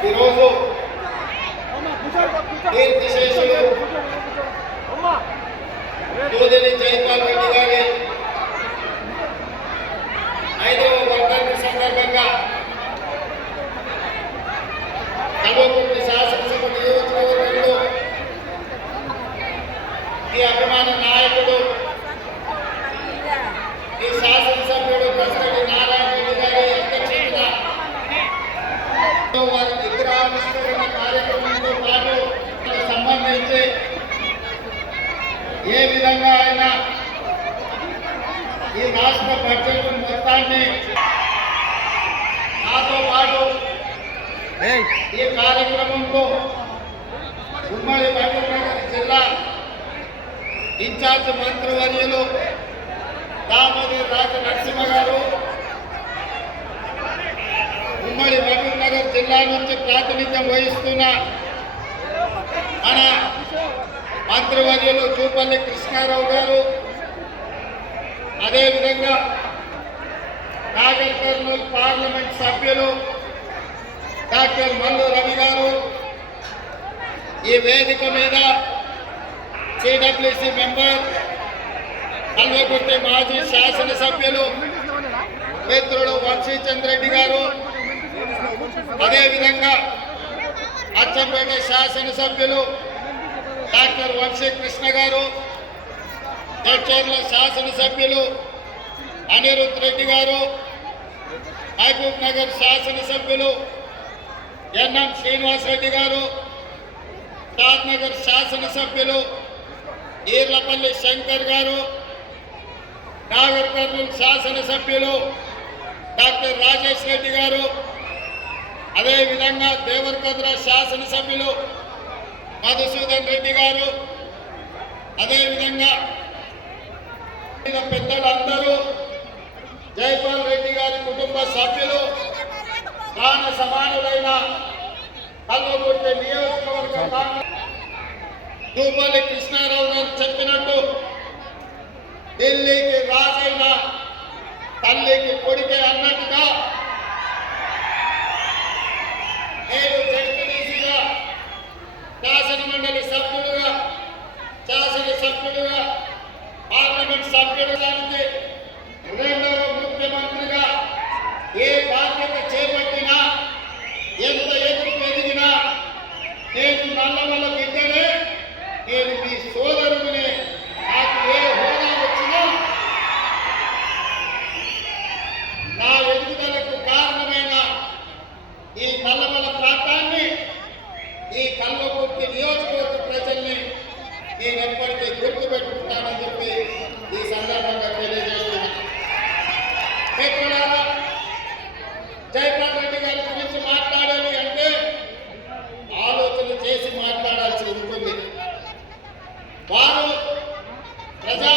ఈరోజు దీర్ఘశేషులు యువదిని జైపాల్ రెడ్డి గారి ఐదవ వర్ధంతి సందర్భంగా కల్వకుంట్ల శాసనసభ నియోజకవర్గంలో ఈ అభిమాన నాయకుడు ఈ శాసనసభ్యుడు ప్రస్తుతం ఏ విధంగా ఆయన ఈ రాష్ట్ర బడ్జెట్ మొత్తాన్ని నాతో పాటు ఈ కార్యక్రమంలో ఉమ్మడి మహబూబ్నగర్ జిల్లా ఇన్ఛార్జ్ మంత్రివర్యులు దామోదర్ రాజ నరసింహ గారు ఉమ్మడి మహబూబ్ నగర్ జిల్లా నుంచి ప్రాతినిధ్యం వహిస్తున్న మన మంత్రివర్యులు చూపల్లి కృష్ణారావు గారు అదేవిధంగా నాగర్ కర్నూలు పార్లమెంట్ సభ్యులు డాక్టర్ మల్లు రవి గారు ఈ వేదిక మీద సిడబ్ల్యూసి మెంబర్ కల్వకుర్తి మాజీ శాసనసభ్యులు మిత్రుడు వంశీచంద్ర రెడ్డి గారు అదేవిధంగా అచ్చంపేట శాసనసభ్యులు డాక్టర్ వంశీకృష్ణ గారు దొడ్చేర్ల శాసనసభ్యులు అనిరుద్ రెడ్డి గారు మహబూబ్ నగర్ శాసనసభ్యులు ఎన్ఎం శ్రీనివాసరెడ్డి గారు నగర్ శాసనసభ్యులు ఈర్లపల్లి శంకర్ గారు నాగర్ కర్నూలు శాసనసభ్యులు డాక్టర్ రాజేష్ రెడ్డి గారు అదేవిధంగా దేవరకద్ర శాసనసభ్యులు మధుసూదన్ రెడ్డి గారు అదేవిధంగా పెద్దలందరూ జైపాల్ రెడ్డి గారి కుటుంబ సభ్యులు ప్రాణ సమానులైన కల్వకుర్తి నియోజకవర్గ కాంగ్రెస్ కృష్ణారావు గారు చెప్పినట్టు ఢిల్లీకి రాజైన తల్లికి కొడికే అన్నట్టుగా శాసన పార్లమెంట్ సభ్యుడానికి రెండవ ముఖ్యమంత్రిగా ఏ బాధ్యత చేపట్టి వేసి మాట్లాడాల్సి ఉంటుంది. వారు ప్రజా